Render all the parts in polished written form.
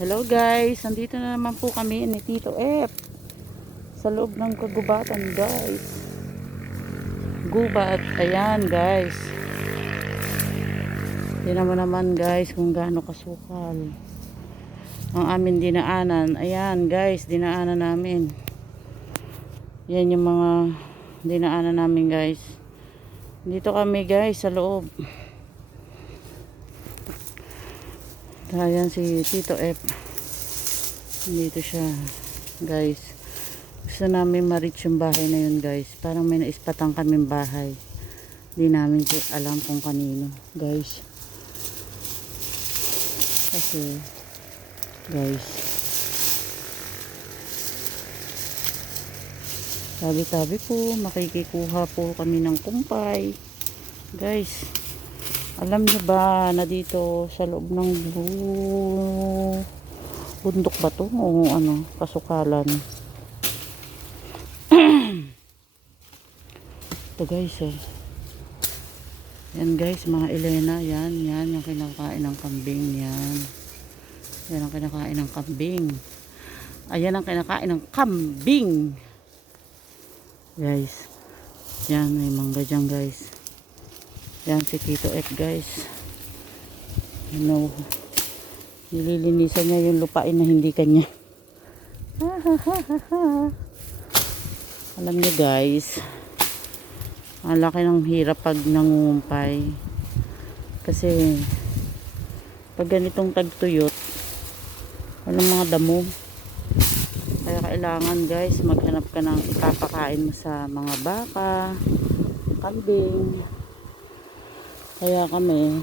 Hello guys, nandito na naman po kami ni Tito F sa loob ng kagubatan guys. Gubat, ayan guys. Tingnan mo naman guys kung gaano kasukal ang amin dinaanan. Ayan guys, dinaanan namin. Yan yung mga dinaanan namin guys. Dito kami guys sa loob. Ayan si Tito F. Dito siya guys. Gusto namin ma-reach yung bahay na yun guys. Parang may naispatang kaming bahay. Hindi namin alam kung kanino guys. Kasi guys, tabi-tabi po, makikikuha po kami ng kumpay guys. Alam niyo ba na dito sa loob ng bundok ba to o ano, kasukalan? Ito guys yan guys, mga Elena, yan yung kinakain ng kambing. Yan ang kinakain ng kambing. Ayan ang kinakain ng kambing guys. Yan, may mangga dyan guys. Yan si Tito F guys. Nililinisan niya yung lupain na hindi kanya. Alam niyo guys, ang laki ng hirap pag nangungumpay. Kasi pag ganitong tagtuyot, walang mga damo. Kaya kailangan guys, maghanap ka ng ipapakain mo sa mga baka, kambing. Kaya kami,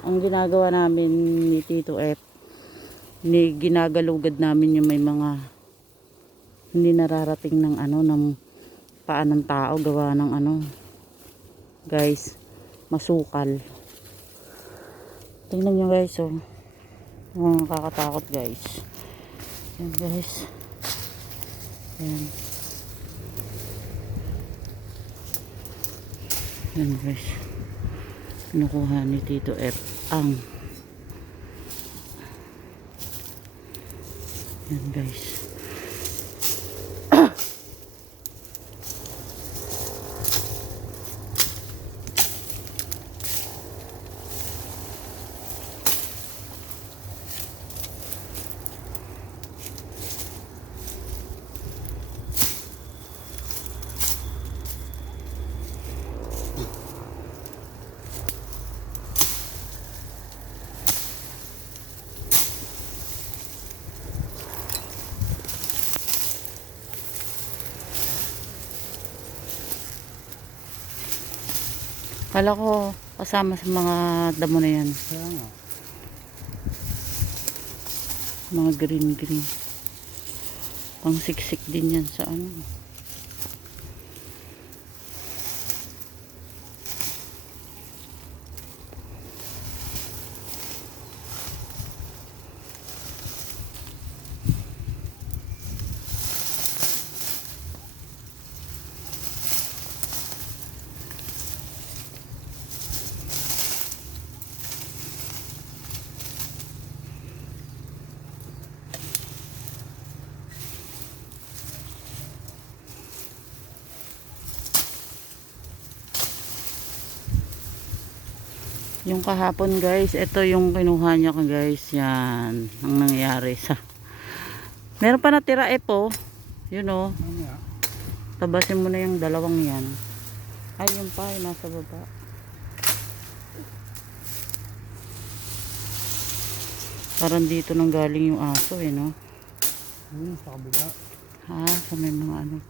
ang ginagawa namin ni Tito F, ginagalugad namin yung may mga hindi nararating ng ano, ng paan ng tao, gawa ng ano guys, masukal. Tingnan nyo guys nakakatakot guys. Yan guys, yan guys, kinukuha ni Tito F ang yan guys. Kala ko kasama sa mga damo na yan. Mga green. Pang siksik din yan sa ano. Yung kahapon guys, ito yung kinuha niya ko guys. Yan ang nangyari sa meron pa natira po, yun o. Tabasin mo na yung dalawang yan. Ay yun pa, yung nasa baba. Parang dito nang galing yung aso no. Sa kabila. Ha, sa may mga ano.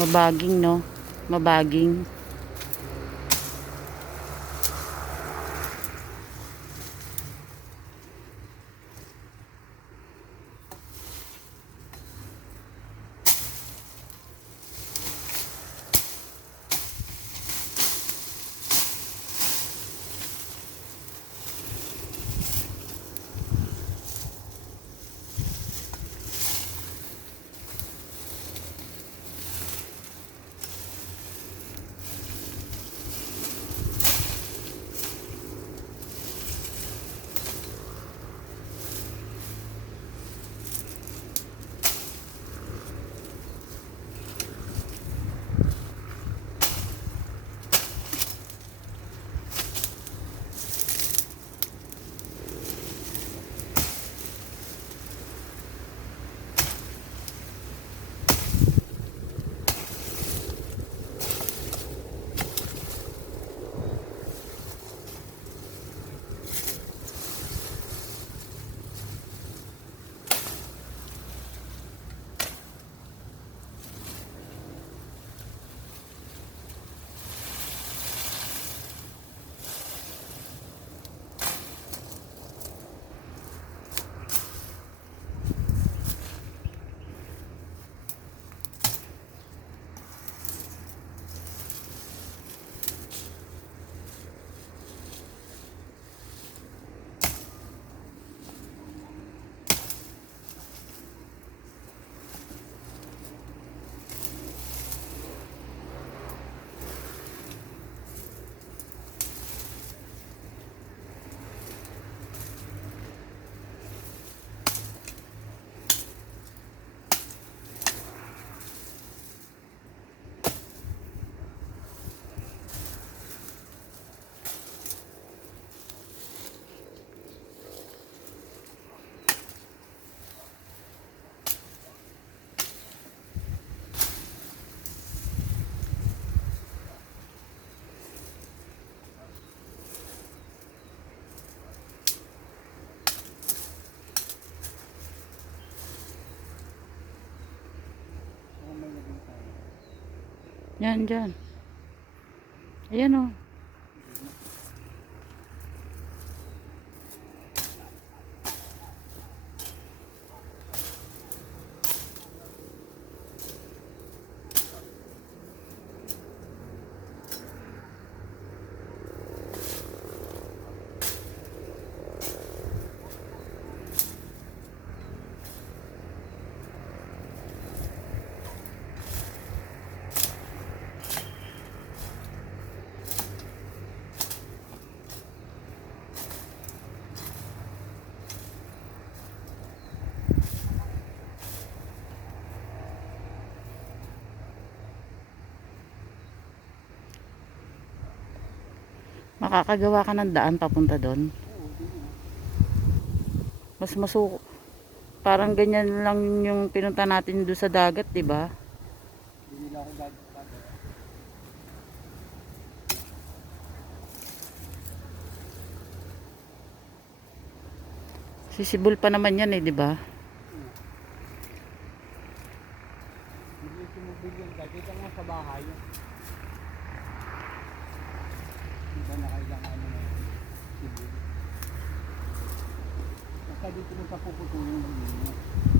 Mabaging no, mabaging. Yan, dyan. Ayan o. Makakagawa ka ng daan papunta doon. Mas masuko. Parang ganyan lang yung pinunta natin doon sa dagat, 'di ba? Hindi nila ako gagawin. Sisibol pa naman yan eh, 'di ba? Hindi sumubig yung dito nga sa bahay. Hindi ba na kailangan mo na sibig? Basta dito mo sa puputulong ng inyo.